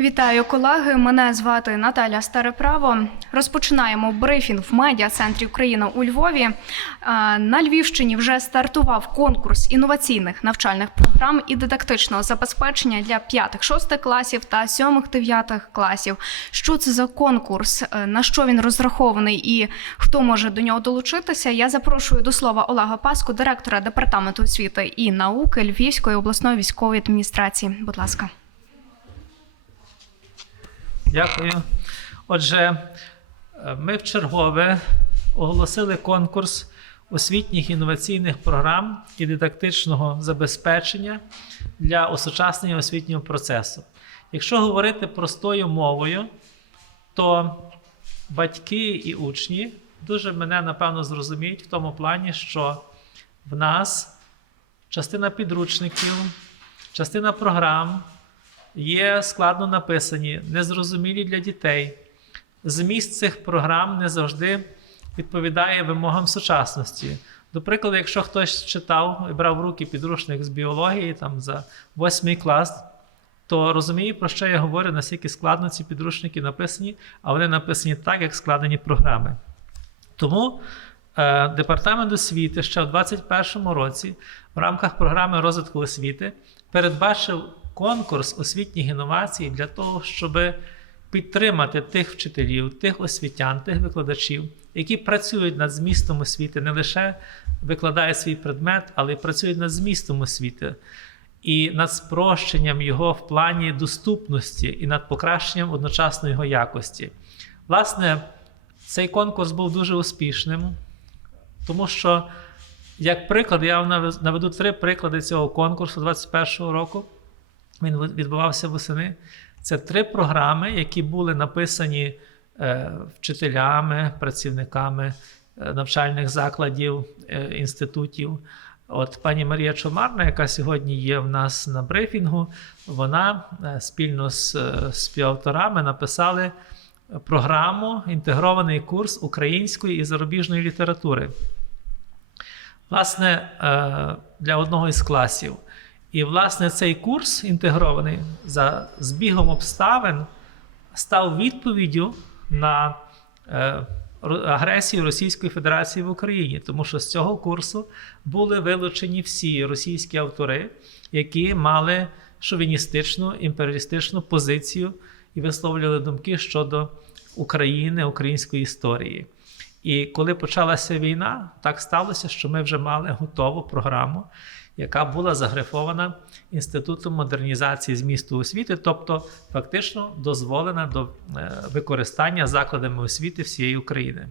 Вітаю колеги. Мене звати Наталя Стареправо. Розпочинаємо брифінг в медіа центрі Україна у Львові. Е, На Львівщині вже стартував конкурс інноваційних навчальних програм і дидактичного забезпечення для 5-6 класів та 7-9 класів. Що це за конкурс? е, На що він розрахований і хто може до нього долучитися? Я запрошую до слова Олега Паску, директора департаменту освіти і науки Львівської обласної військової адміністрації. Будь ласка. Дякую. Отже, е, ми вчергове оголосили конкурс освітніх інноваційних програм і дидактичного забезпечення для осучаснення освітнього процесу. Якщо говорити простою мовою, то батьки і учні дуже мене напевно зрозуміють в тому плані, що в нас частина підручників, частина програм є складно написані, незрозумілі для дітей. Зміст цих програм не завжди відповідає вимогам сучасності. До прикладу, якщо хтось читав і брав в руки підручник з біології там, за восьмий клас, то розуміє, про що я говорю, наскільки складно ці підручники написані, а вони написані так, як складені програми. Тому е, департамент освіти ще в 2021 році в рамках програми розвитку освіти передбачив конкурс освітніх інновацій для того, щоб підтримати тих вчителів, тих освітян, тих викладачів, які працюють над змістом освіти, не лише викладають свій предмет, але й працюють над змістом освіти. І над спрощенням його в плані доступності і над покращенням одночасно його якості. Власне, цей конкурс був дуже успішним, тому що, як приклад, я вам наведу три приклади цього конкурсу 2021 року. Він відбувався восени. Це три програми, які були написані е, вчителями, працівниками е, навчальних закладів, е, інститутів. От пані Марія Чомарна, яка сьогодні є в нас на брифінгу, вона спільно з співавторами написали програму інтегрований курс української і зарубіжної літератури. Власне, для одного із класів. І, власне, цей курс інтегрований за збігом обставин став відповіддю на е, агресію Російської Федерації в Україні, тому що з цього курсу були вилучені всі російські автори, які мали шовіністичну імперіалістичну позицію і висловлювали думки щодо України, української історії. І коли почалася війна, так сталося, що ми вже мали готову програму, яка була загрифована Інститутом модернізації змісту освіти, тобто фактично дозволена до е, використання закладами освіти всієї України.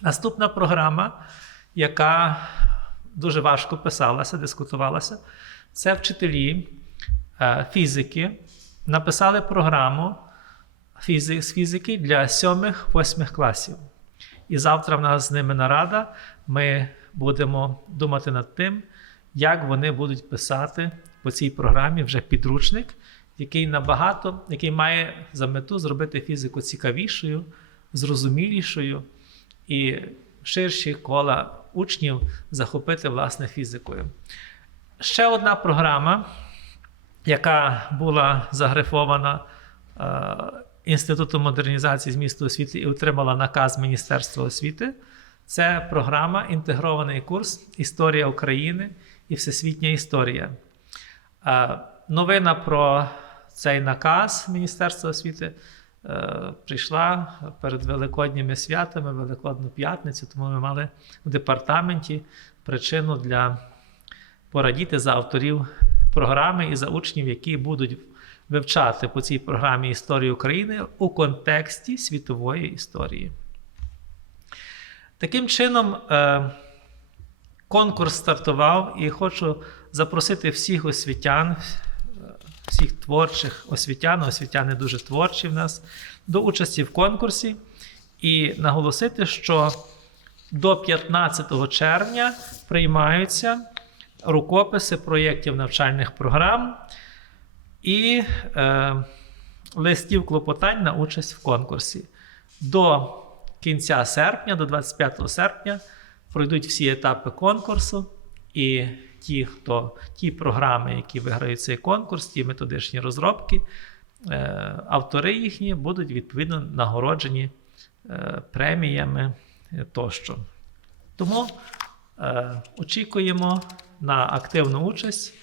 Наступна програма, яка дуже важко писалася, дискутувалася, це вчителі е, фізики написали програму з фізики для 7-8 класів. І завтра в нас з ними нарада. Ми будемо думати над тим, як вони будуть писати по цій програмі вже підручник, який набагато, який має за мету зробити фізику цікавішою, зрозумілішою і ширші кола учнів захопити власне фізикою. Ще одна програма, яка була загрифована е, Інститутом модернізації змісту освіти і отримала наказ Міністерства освіти. Це програма Інтегрований курс Історія України і Всесвітня історія. Е, Новина про цей наказ Міністерства освіти е, прийшла перед Великодніми святами, Великодну п'ятницю, тому ми мали в департаменті причину для порадіти за авторів програми і за учнів, які будуть вивчати по цій програмі історію України у контексті світової історії. Таким чином, е, конкурс стартував і хочу запросити всіх освітян, е, всіх творчих освітян, освітяни дуже творчі в нас, до участі в конкурсі і наголосити, що до 15 червня приймаються рукописи проєктів навчальних програм і е, листів клопотань на участь в конкурсі. До кінця серпня, до 25 серпня, пройдуть всі етапи конкурсу, і ті, хто ті програми, які виграють цей конкурс, ті методичні розробки, е, автори їхні будуть відповідно нагороджені е, преміями тощо. Тому е, очікуємо на активну участь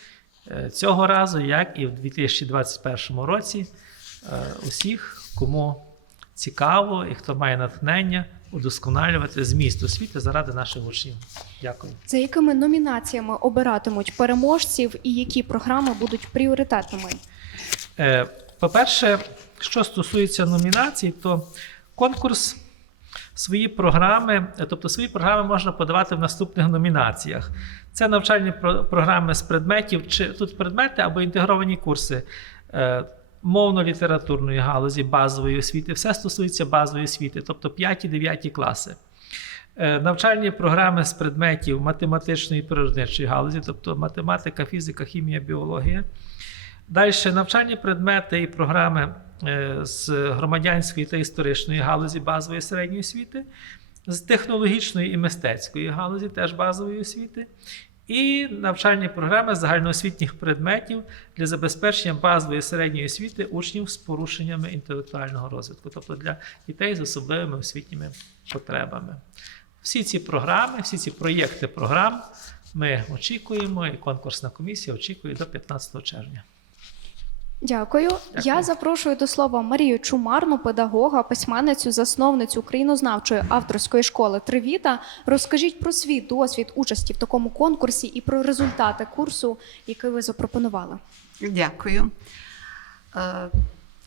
цього разу, як і в 2021 році, усіх, кому цікаво і хто має натхнення удосконалювати зміст освіти заради наших учнів. Дякую. За якими номінаціями обиратимуть переможців і які програми будуть пріоритетними? Е, По-перше, що стосується номінацій, то конкурс свої програми, е, тобто свої програми можна подавати в наступних номінаціях. Це навчальні про- програми з предметів, чи тут предмети або інтегровані курси е, мовно-літературної галузі, базової освіти. Все стосується базової освіти, тобто 5-9 класи. Е, Навчальні програми з предметів математичної і природничої галузі, тобто математика, фізика, хімія, біологія. Далі навчальні предмети і програми е, з громадянської та історичної галузі базової середньої освіти, з технологічної і мистецької галузі теж базової освіти, і навчальні програми загальноосвітніх предметів для забезпечення базової середньої освіти учнів з порушеннями інтелектуального розвитку, тобто для дітей з особливими освітніми потребами. Всі ці програми, всі ці проєкти програм ми очікуємо, і конкурсна комісія очікує до 15 червня. Дякую. Я запрошую до слова Марію Чумарну, педагога, письменницю, засновницю українознавчої авторської школи Тривіта. Розкажіть про свій досвід участі в такому конкурсі і про результати курсу, який ви запропонували. Дякую. Е,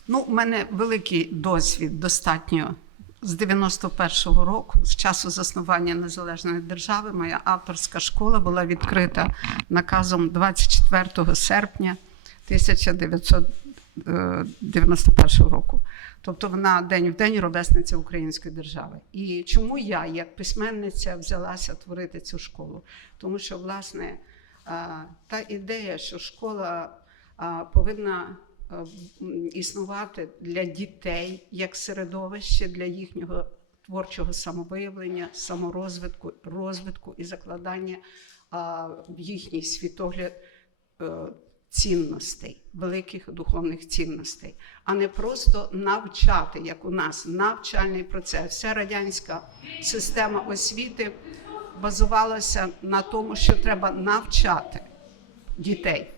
ну, у мене великий досвід достатньо з 91-го року, з часу заснування незалежної держави. Моя авторська школа була відкрита наказом 24 серпня 1991 року. Тобто вона день в день ровесниця української держави. І чому я, як письменниця, взялася творити цю школу? Тому що, власне, е, та ідея, що школа повинна е, існувати для дітей як середовище для їхнього творчого самовиявлення, саморозвитку, розвитку і закладання в їхній світогляд е, цінностей, великих духовних цінностей, а не просто навчати, як у нас навчальний процес. Вся радянська система освіти базувалася на тому, що треба навчати дітей.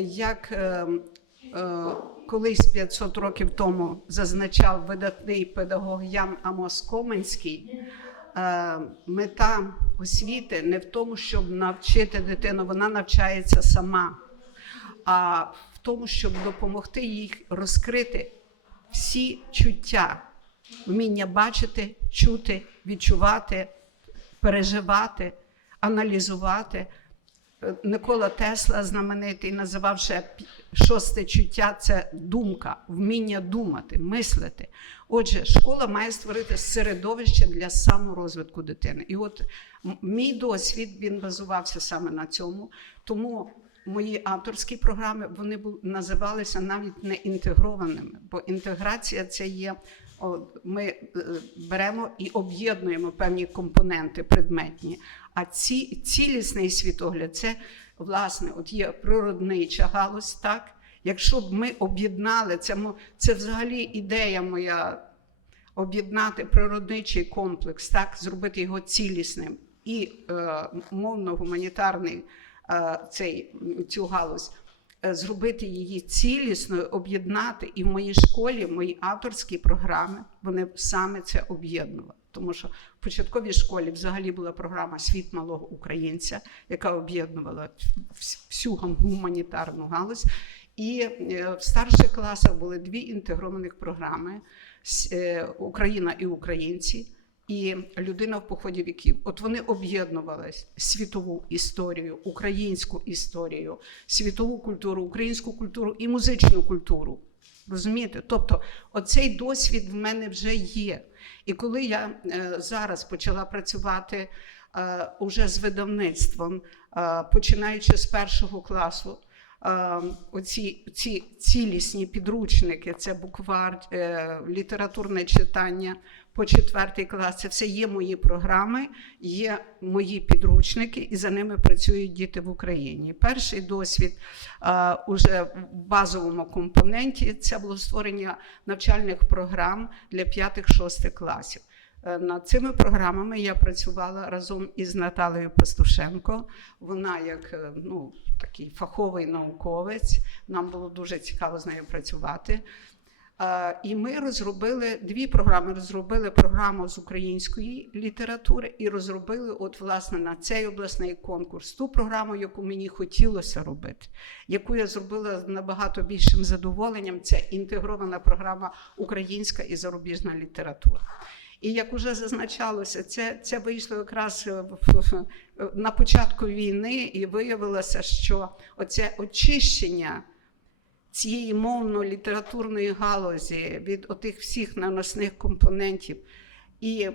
Як е, е, колись 500 років тому зазначав видатний педагог Ян Амос Коменський, е, мета освіти не в тому, щоб навчити дитину, вона навчається сама, а в тому, щоб допомогти їй розкрити всі чуття, вміння бачити, чути, відчувати, переживати, аналізувати. Никола Тесла, знаменитий, називав ще шосте чуття це думка, вміння думати, мислити. Отже, школа має створити середовище для саморозвитку дитини. І от мій досвід він базувався саме на цьому. Тому мої авторські програми вони називалися навіть не інтегрованими, бо інтеграція це є. Ми е, беремо і об'єднуємо певні компоненти предметні. А ці, цілісний світогляд це власне от є природнича галузь, так? Якщо б ми об'єднали це, це взагалі ідея моя об'єднати природничий комплекс, так, зробити його цілісним і е, мовно-гуманітарний е, цей, цю галузь, е, зробити її цілісною, об'єднати. І в моїй школі, в моїй авторські програми, вони саме це об'єднували. Тому що в початковій школі взагалі була програма Світ малого українця, яка об'єднувала всю гуманітарну галузь. І е, в старших класах були дві інтегрованих програми е, Україна і українці. І людина в поході віків. От вони об'єднували світову історію, українську історію, світову культуру, українську культуру і музичну культуру. Розумієте? Тобто, оцей досвід в мене вже є. І коли я е, зараз почала працювати уже з видавництвом, починаючи з першого класу, оці ці цілісні підручники, це буквар, е, літературне читання, по четвертий клас. Це все є мої програми, є мої підручники, і за ними працюють діти в Україні. Перший досвід уже в базовому компоненті це було створення навчальних програм для 5-6 класів. Е, Над цими програмами я працювала разом із Наталею Пастушенко. Вона як е, ну, такий фаховий науковець. Нам було дуже цікаво з нею працювати. Е, І ми розробили дві програми. Розробили програму з української літератури і розробили, от власне на цей обласний конкурс ту програму, яку мені хотілося робити, яку я зробила з набагато більшим задоволенням. Це інтегрована програма Українська і зарубіжна література. І як уже зазначалося, це, це вийшло якраз е, на початку війни, і виявилося, що оце очищення цієї мовно-літературної галузі від отих всіх наносних компонентів. І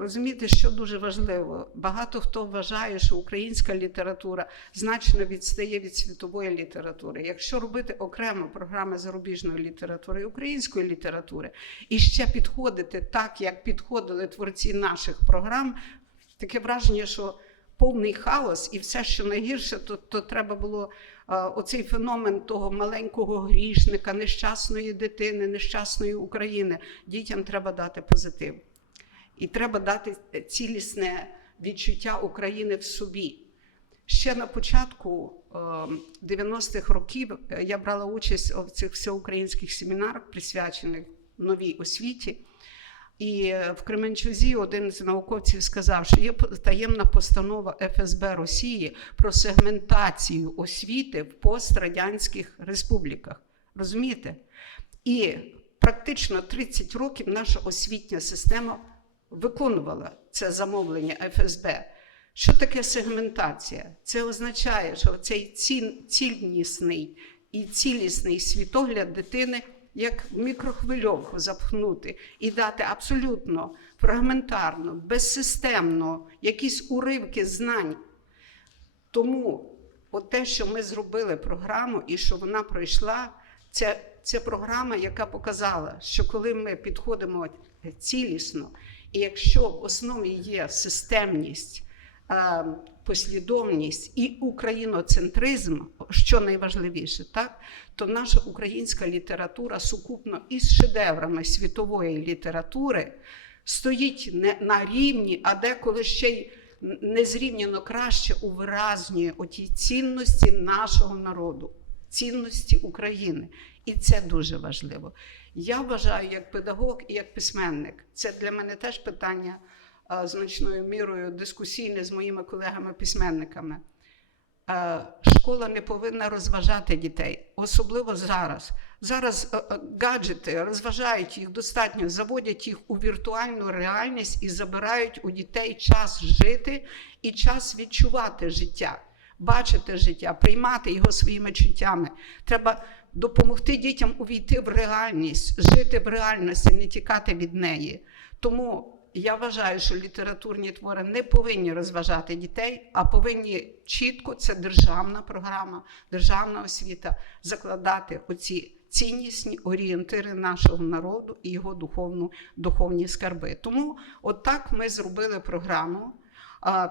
розумієте, що дуже важливо, багато хто вважає, що українська література значно відстає від світової літератури. Якщо робити окремо програми зарубіжної літератури і української літератури, і ще підходити так, як підходили творці наших програм, таке враження, що повний хаос, і все, що найгірше, то, то треба було оцей феномен того маленького грішника, нещасної дитини, нещасної України. Дітям треба дати позитив. І треба дати цілісне відчуття України в собі. Ще на початку е, 90-х років е, я брала участь в цих всеукраїнських семінарах, присвячених новій освіті. І е, в Кременчузі один з науковців сказав, що є таємна постанова ФСБ Росії про сегментацію освіти в пострадянських республіках. Розумієте? І практично 30 років наша освітня система виконувала це замовлення ФСБ. Що таке сегментація? Це означає, що цей цільнісний і цілісний світогляд дитини як мікрохвильовку запхнути і дати абсолютно фрагментарно, безсистемно якісь уривки знань. Тому от те, що ми зробили програму і що вона пройшла, це, це програма, яка показала, що коли ми підходимо цілісно, і якщо в основі є системність, е, послідовність і україноцентризм, що найважливіше, так, то наша українська література сукупно із шедеврами світової літератури стоїть не на рівні, а деколи ще й незрівняно краще увиразнює оті цінності нашого народу, цінності України. І це дуже важливо. Я вважаю, як педагог і як письменник, це для мене теж питання значною мірою дискусійне з моїми колегами-письменниками. Школа не повинна розважати дітей, особливо зараз. Зараз е, е, гаджети розважають їх достатньо, заводять їх у віртуальну реальність і забирають у дітей час жити і час відчувати життя, бачити життя, приймати його своїми чуттями. Треба допомогти дітям увійти в реальність, жити в реальності, не тікати від неї. Тому я вважаю, що літературні твори не повинні розважати дітей, а повинні чітко, це державна програма, державна освіта, закладати оці ціннісні орієнтири нашого народу і його духовну, духовні скарби. Тому от ми зробили програму.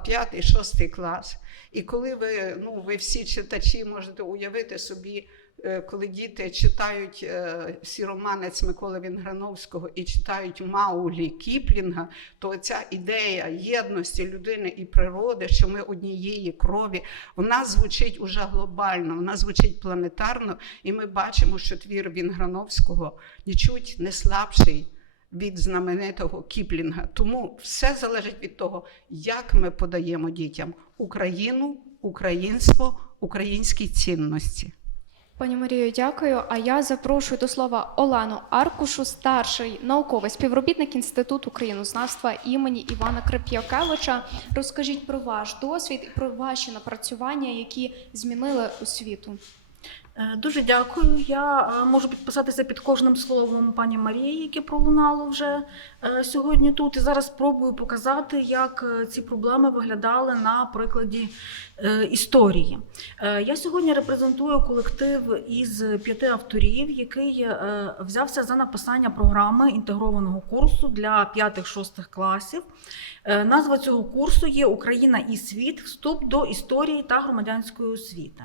П'ятий, шостий клас. І коли ви, ну, ви всі читачі можете уявити собі, коли діти читають е, сіроманець Миколи Вінграновського і читають Маулі Кіплінга, то ця ідея єдності людини і природи, що ми однієї крові, вона звучить уже глобально, вона звучить планетарно, і ми бачимо, що твір Вінграновського нічуть не слабший від знаменитого Кіплінга. Тому все залежить від того, як ми подаємо дітям Україну, українство, українські цінності. Пані Марію, дякую. А я запрошую до слова Олену Аркушу, старший науковий співробітник Інституту країнознавства імені Івана Крип'якевича. Розкажіть про ваш досвід і про ваші напрацювання, які змінили освіту. Е, Дуже дякую. Я е, можу підписатися під кожним словом пані Марії, яке пролунало вже е, сьогодні тут. І зараз спробую показати, як ці проблеми виглядали на прикладі історії. Я сьогодні репрезентую колектив із п'яти авторів, який взявся за написання програми інтегрованого курсу для 5-6 класів. Назва цього курсу є Україна і світ. Вступ до історії та громадянської освіти.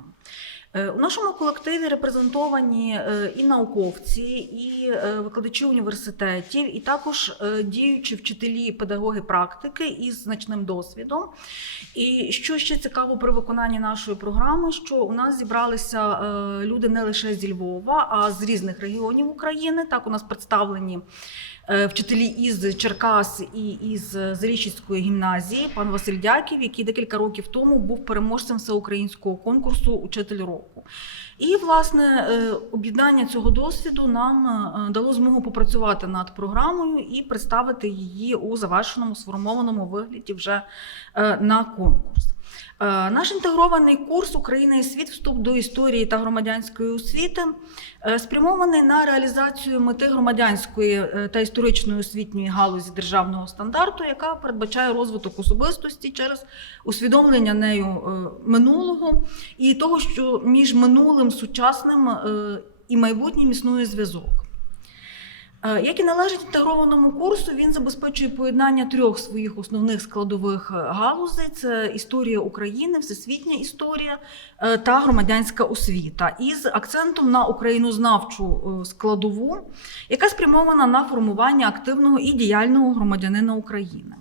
Е, У нашому колективі репрезентовані е, і науковці, і е, викладачі університетів, і також діючі вчителі, педагоги практики із значним досвідом. І що ще цікаво при виконанні нашої програми, що у нас зібралися люди не лише зі Львова, а з різних регіонів України. Так, у нас представлені вчителі із Черкас і із Зарічівської гімназії, пан Василь Дяків, який декілька років тому був переможцем всеукраїнського конкурсу Учитель року. І власне е, об'єднання цього досвіду нам е, дало змогу попрацювати над програмою і представити її у завершеному сформованому вигляді вже е, на конкурс. Е, Наш інтегрований курс Україна і світ вступ до історії та громадянської освіти е, спрямований на реалізацію мети громадянської е, та історичної освітньої галузі державного стандарту, яка передбачає розвиток особистості через усвідомлення нею минулого і того, що між минулим, сучасним і майбутнім існує зв'язок. Е, Як і належить інтегрованому курсу, він забезпечує поєднання трьох своїх основних складових е, галузей: це історія України, всесвітня історія е, та громадянська освіта, із акцентом на українознавчу складову, яка спрямована на формування активного і діяльного громадянина України.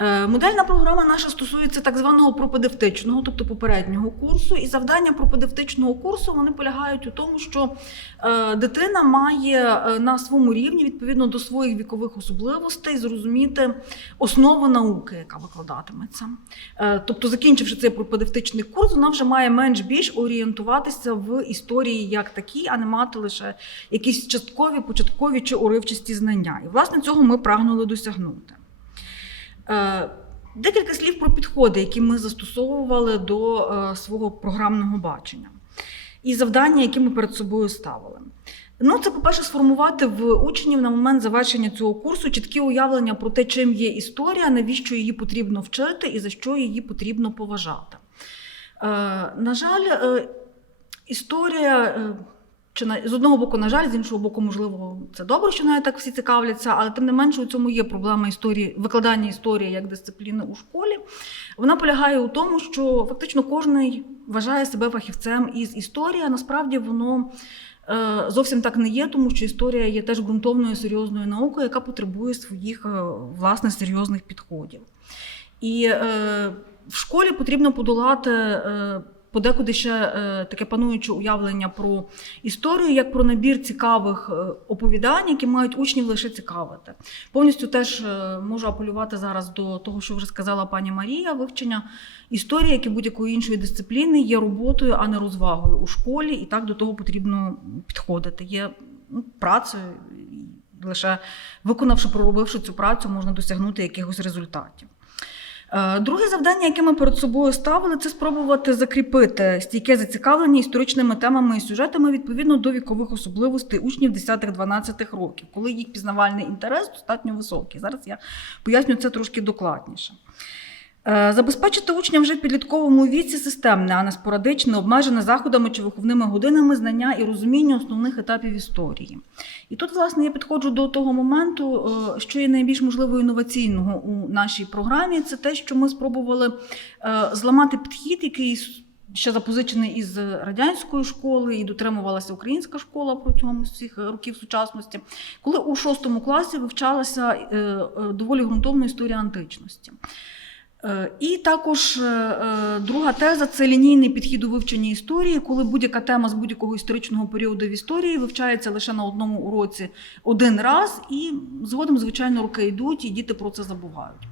Е, Модельна програма наша стосується так званого пропедевтичного, тобто попереднього курсу. І завдання пропедевтичного курсу вони полягають у тому, що е, дитина має е, на своєму рівні, відповідно до своїх вікових особливостей, зрозуміти основу науки, яка викладатиметься. Тобто, закінчивши цей пропедевтичний курс, вона вже має менш-більш орієнтуватися в історії як такій, а не мати лише якісь часткові, початкові чи уривчасті знання. І власне цього ми прагнули досягнути. Е, Декілька слів про підходи, які ми застосовували до е, свого програмного бачення, і завдання, які ми перед собою ставили. Ну, це, по-перше, сформувати в учнів на момент завершення цього курсу чіткі уявлення про те, чим є історія, навіщо її потрібно вчити і за що її потрібно поважати. Е, на жаль, історія. Чи на з одного боку, на жаль, з іншого боку, можливо, це добре, що нею так всі цікавляться, але тим не менше у цьому є проблема історії, викладання історії як дисципліни у школі. Вона полягає у тому, що фактично кожен вважає себе фахівцем із історії, а насправді воно е, зовсім так не є, тому що історія є теж ґрунтовною серйозною наукою, яка потребує своїх е, власне серйозних підходів. І е, в школі потрібно подолати. Е, Подекуди ще е, таке пануюче уявлення про історію, як про набір цікавих е, оповідань, які мають учнів лише цікавити. Повністю теж е, можу апелювати зараз до того, що вже сказала пані Марія. Вивчення історії, як і будь-якої іншої дисципліни, є роботою, а не розвагою у школі, і так до того потрібно підходити. Є ну, працею, лише виконавши, проробивши цю працю, можна досягнути якихось результатів. Е, Друге завдання, яке ми перед собою ставили, це спробувати закріпити стійке зацікавлення історичними темами і сюжетами відповідно до вікових особливостей учнів 10-12 років, коли їх пізнавальний інтерес достатньо високий. Зараз я поясню це трошки докладніше. Е, Забезпечити учням вже в підлітковому віці системне, а не спорадичне, обмежене заходами чи виховними годинами знання і розуміння основних етапів історії. І тут, власне, я підходжу до того моменту, е, що є найбільш можливо інноваційного у нашій програмі. Це те, що ми спробували е, зламати підхід, який ще запозичений із радянської школи, і дотримувалася українська школа протягом всіх років сучасності, коли у шостому класі вивчалася доволі ґрунтовна історія античності. Е, І також е, е, друга теза це лінійний підхід у вивченні історії, коли будь-яка тема з будь-якого історичного періоду в історії вивчається лише на одному уроці один раз, і згодом, звичайно, роки йдуть, і діти про це забувають.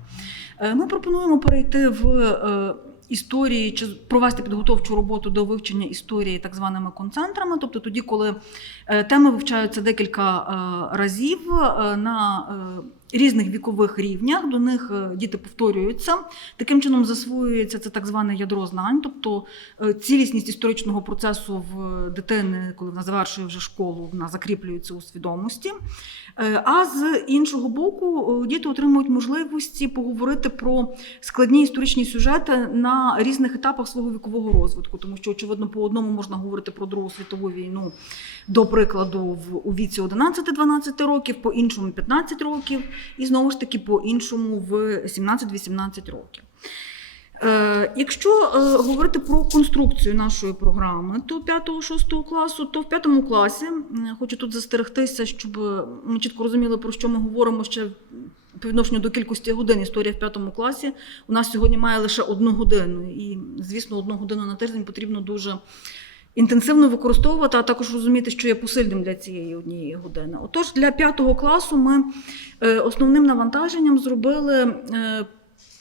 Ми пропонуємо перейти в історії чи провести підготовчу роботу до вивчення історії так званими концентрами, тобто тоді, коли теми вивчаються декілька разів на різних вікових рівнях. До них е, діти повторюються. Таким чином засвоюється це так зване ядро знань, тобто е, цілісність історичного процесу в дитини, коли вона завершує вже школу, вона закріплюється у свідомості. Е, А з іншого боку, е, діти отримують можливості поговорити про складні історичні сюжети на різних етапах свого вікового розвитку, тому що, очевидно, по одному можна говорити про Другу світову війну, до прикладу, в у віці 11-12 років, по іншому 15 років, і знову ж таки по іншому в 17-18 років. Е, Якщо е, говорити про конструкцію нашої програми, то 5-6 класу, то в 5 класі хочу тут застерегтися, щоб ми чітко розуміли, про що ми говоримо ще по відношенню до кількості годин. Історія в 5 класі у нас сьогодні має лише одну годину. І, звісно, одну годину на тиждень потрібно дуже інтенсивно використовувати, а також розуміти, що є посильним для цієї однієї години. Отож, для 5 класу ми е, основним навантаженням зробили.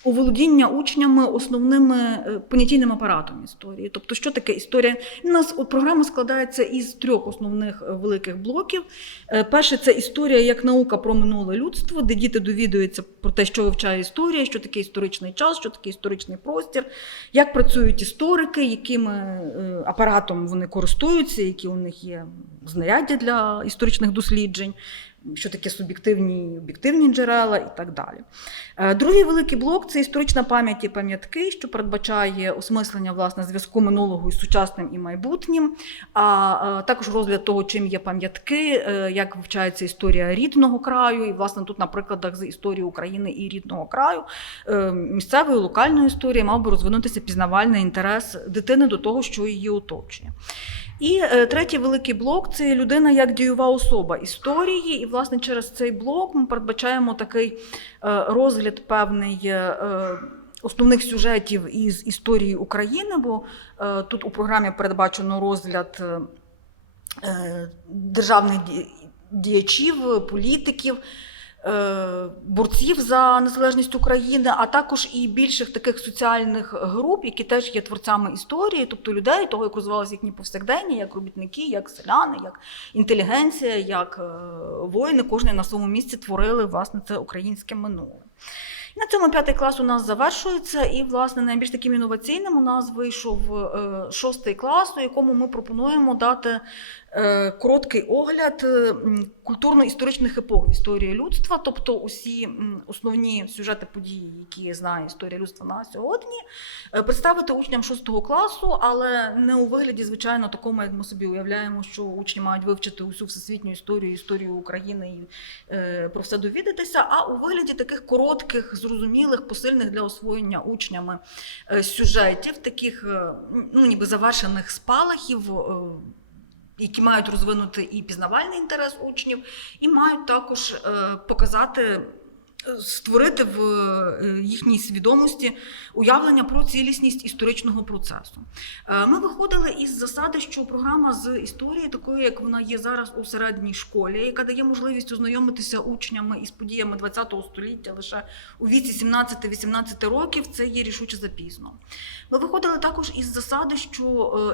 Е, Оволодіння учнями основними е, понятійним апаратом історії. Тобто, що таке історія? У нас от програма складається із трьох основних е, великих блоків. Е, Перше це історія як наука про минуле людство, де діти довідуються про те, що вивчає історія, що таке історичний час, що таке історичний простір, як працюють історики, яким апаратом вони користуються, які у них є знаряддя для історичних досліджень. Що таке суб'єктивні об'єктивні джерела і так далі. Е, Другий великий блок це історична пам'ять і пам'ятки, що передбачає осмислення власне зв'язку минулого із сучасним і майбутнім, а е, також розгляд того, чим є пам'ятки, е, як вивчається історія рідного краю, і власне тут на прикладах з історії України і рідного краю місцевої локальної історії мав би розвинутися пізнавальний інтерес дитини до того, що її оточує. І е, третій великий блок це людина як дієва особа історії. І, власне, через цей блок ми передбачаємо такий е, розгляд певний. е, Основних сюжетів із історії України, бо е, тут у програмі передбачено розгляд е, державних діячів, політиків, борців за незалежність України, а також і більших таких соціальних груп, які теж є творцями історії, тобто людей, того, як розвивалися їхні повсякденні, як робітники, як селяни, як інтелігенція, як е, воїни, кожен на своєму місці творили власне це українське минуле. На цьому п'ятий клас у нас завершується, і, власне, найбільш таким інноваційним у нас вийшов е, шостий клас, у якому ми пропонуємо дати е, короткий огляд е, культурно-історичних епох в історії людства, тобто усі основні сюжети події, які знає історія людства на сьогодні, е, представити учням шостого класу, але не у вигляді, звичайно, такому, як ми собі уявляємо, що учні мають вивчити усю всесвітню історію, історію України і е, про все довідатися, а у вигляді таких коротких, зрозумілих, посильних для освоєння учнями е, сюжетів, таких е, ну, ніби завершених спалахів. Які мають розвинути і пізнавальний інтерес учнів, і мають також е, показати, створити в е, їхній свідомості уявлення про цілісність історичного процесу. Е, Ми виходили із засади, що програма з історії, такою як вона є зараз у середній школі, яка дає можливість ознайомитися учнями із подіями ХХ століття лише у віці 17-18 років, це є рішуче запізно. Ми виходили також із засади, що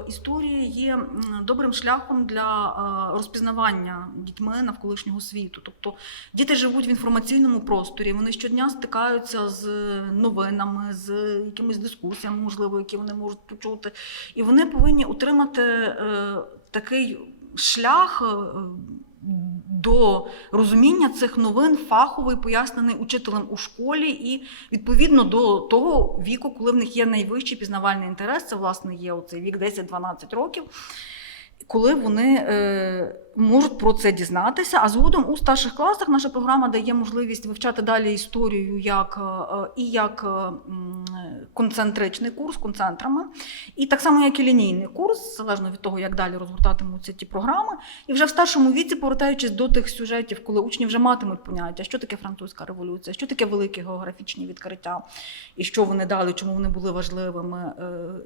е, історія є добрим шляхом для розпізнавання дітьми навколишнього світу. Тобто діти живуть в інформаційному просторі, вони щодня стикаються з новинами, з якимись дискусіями, можливо, які вони можуть почути. І вони повинні отримати е, такий шлях. е, До розуміння цих новин фаховий пояснений учителем у школі, і відповідно до того віку, коли в них є найвищий пізнавальний інтерес, це власне є оцей вік 10-12 років, коли вони е, можуть про це дізнатися. А згодом у старших класах наша програма дає можливість вивчати далі історію як, е, і як е, концентричний курс концентрами, і так само, як і лінійний курс, залежно від того, як далі розгортатимуться ті програми. І вже в старшому віці, повертаючись до тих сюжетів, коли учні вже матимуть поняття, що таке французька революція, що таке великі географічні відкриття, і що вони дали, чому вони були важливими,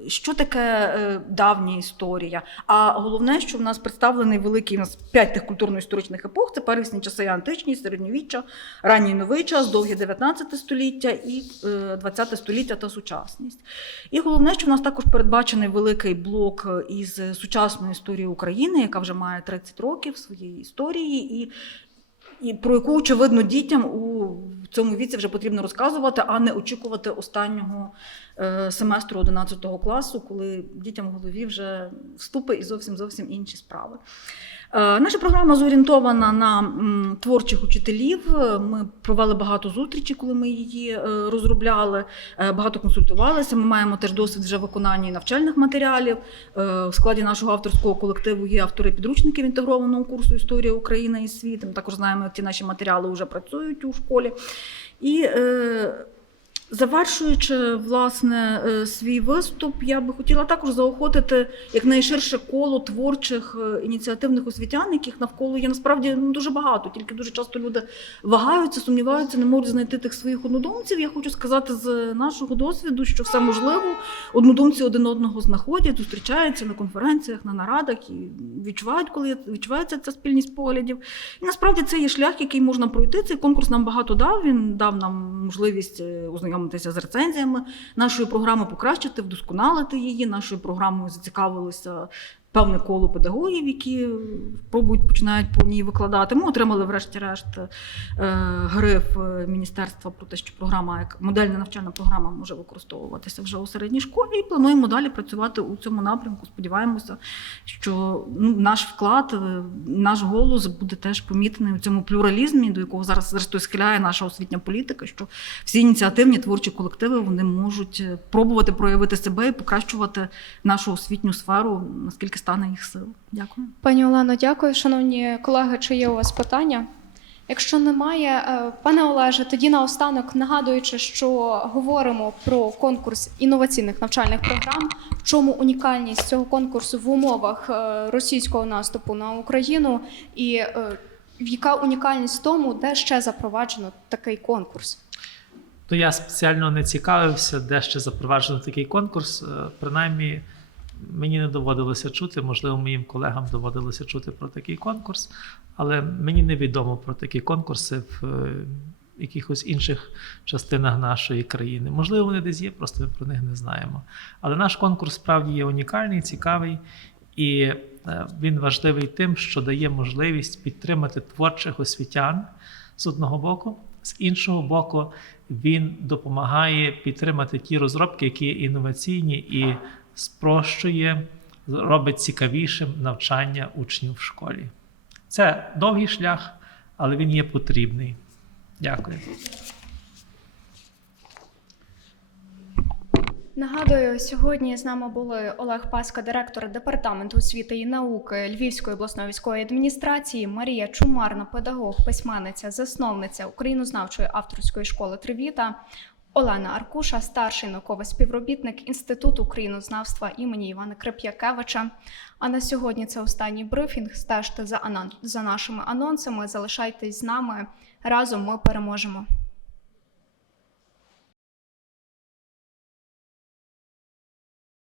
е, що таке е, давня історія. А головне, що в нас представлений великий нас п'ять тих культурно-історичних епох: це первісні часи античні, середньовіччя, ранній новий час, довге 19 століття і е, 20 століття та сучасність. І головне, що в нас також передбачений великий блок е, із сучасної історії України, яка вже має 30 років своєї історії. І і про яку, очевидно, дітям у цьому віці вже потрібно розказувати, а не очікувати останнього е, семестру 11 класу, коли дітям в голові вже вступи і зовсім зовсім інші справи. Е, Наша програма зорієнтована на творчих учителів. Е, Ми провели багато зустрічей, коли ми її е, розробляли, багато консультувалися. Ми маємо теж досвід вже виконання навчальних матеріалів. В складі нашого авторського колективу є автори підручників інтегрованого курсу Історія України і світ. Ми також знаємо, як ті наші матеріали вже працюють у школі. І Завершуючи власне е, свій виступ, я би хотіла також заохотити якнайширше коло творчих е, ініціативних освітян, яких навколо є насправді ну, дуже багато. Тільки дуже часто люди вагаються, сумніваються, не можуть знайти тих своїх однодумців. Я хочу сказати з нашого досвіду, що все можливо. Однодумці один одного знаходять, зустрічаються на конференціях, на нарадах і відчувають, коли відчувається ця спільність поглядів. І насправді це є шлях, який можна пройти. Цей конкурс нам багато дав. Він дав нам можливість е, ознайомитися з рецензіями нашої програми, покращити, вдосконалити її. Нашою програмою зацікавилося. Певне коло педагогів, які пробують починають по ній викладати. Ми отримали, врешті-решт, е, гриф е, міністерства про те, що програма як модельна навчальна програма може використовуватися вже у середній школі. І плануємо далі працювати у цьому напрямку. Сподіваємося, що ну, наш вклад, е, наш голос буде теж помітний у цьому плюралізмі, до якого зараз зрештою схиляє наша освітня політика. Що всі ініціативні творчі колективи вони можуть пробувати проявити себе і покращувати нашу освітню сферу, наскільки стане їх сил. Дякую. Пані Олено, дякую. Шановні колеги, чи є у вас питання? Якщо немає, е, пане Олеже, тоді наостанок нагадуючи, що говоримо про конкурс інноваційних навчальних програм, в чому унікальність цього конкурсу в умовах е, російського наступу на Україну, і е, яка унікальність в тому, де ще запроваджено такий конкурс? То я спеціально не цікавився, де ще запроваджено такий конкурс. Принаймні, мені не доводилося чути, можливо, моїм колегам доводилося чути про такий конкурс, але мені невідомо про такі конкурси в е, якихось інших частинах нашої країни. Можливо, вони десь є, просто ми про них не знаємо. Але наш конкурс справді є унікальний, цікавий. І е, він важливий тим, що дає можливість підтримати творчих освітян з одного боку, з іншого боку, він допомагає підтримати ті розробки, які є інноваційні і спрощує, робить цікавішим навчання учнів в школі. Це довгий шлях, але він є потрібний. Дякую. Нагадую, сьогодні з нами були Олег Паска, директор департаменту освіти і науки Львівської обласної військової адміністрації, Марія Чумарна, педагог, письменниця, засновниця українознавчої авторської школи Тривіта, Олена Аркуша, старший науковий співробітник Інституту українознавства імені Івана Креп'якевича. А на сьогодні це останній брифінг. Стежте за, за нашими анонсами. Залишайтесь з нами. Разом ми переможемо.